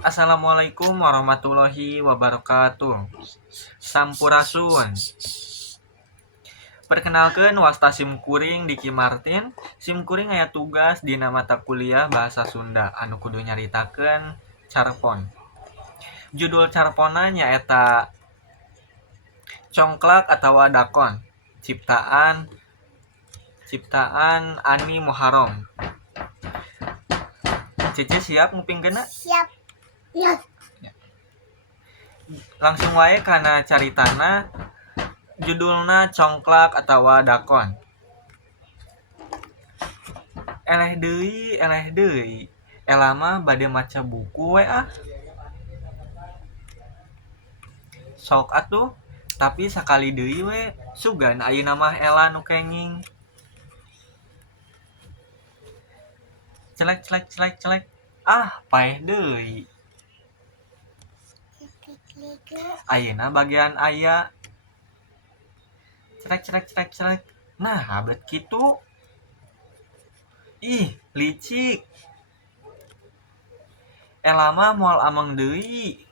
Assalamualaikum warahmatullahi wabarakatuh. Sampurasun. Perkenalkan wasta simkuring Diki Martin. Simkuring aya tugas dina mata kuliah bahasa Sunda anu kudu nyaritakeun carpon. Judul carpona nyaeta Congklak atawa Dakon. Ciptaan Ani Muharram. Cece siap ngupingkeunna? Siap. Ya. Langsung wae kana caritana. Judulna Congklak atawa Dakon. Eleh deui. Ela mah bade maca buku we ah. Sok atuh, tapi sakali deui we. Sugan ayeuna mah Ela nu kenging. Celek. Ah, paeh deui. Ayeuna bagian aya. Celek. Nah, abet kitu. Ih, licik. Ela mah moal ameng deui.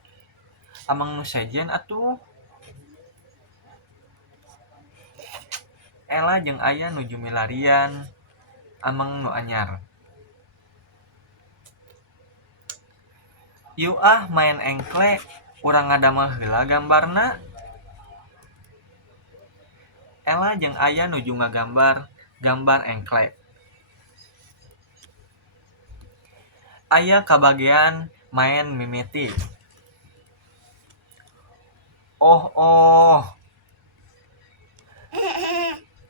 Ameng nu sejen atuh. Ela jeung aya nuju milarian ameng nu anyar. Yuk ah main engkle, urang ngadamel heula gambarna. Ela jeung aya nuju ngagambar gambar engkle. Aya kabagean main mimiti. Oh.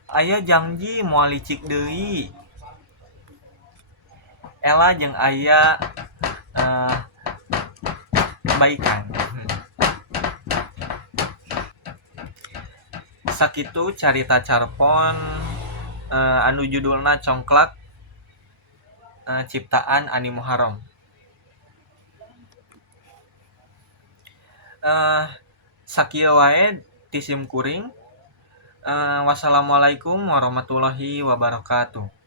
Aya janji moal licik deui. Ela jeung aya baikan. Sakitu carita carpon anu judulna Congklak ciptaan Ani Muharram. Sakieu wae ti simkuring. Wassalamualaikum warahmatullahi wabarakatuh.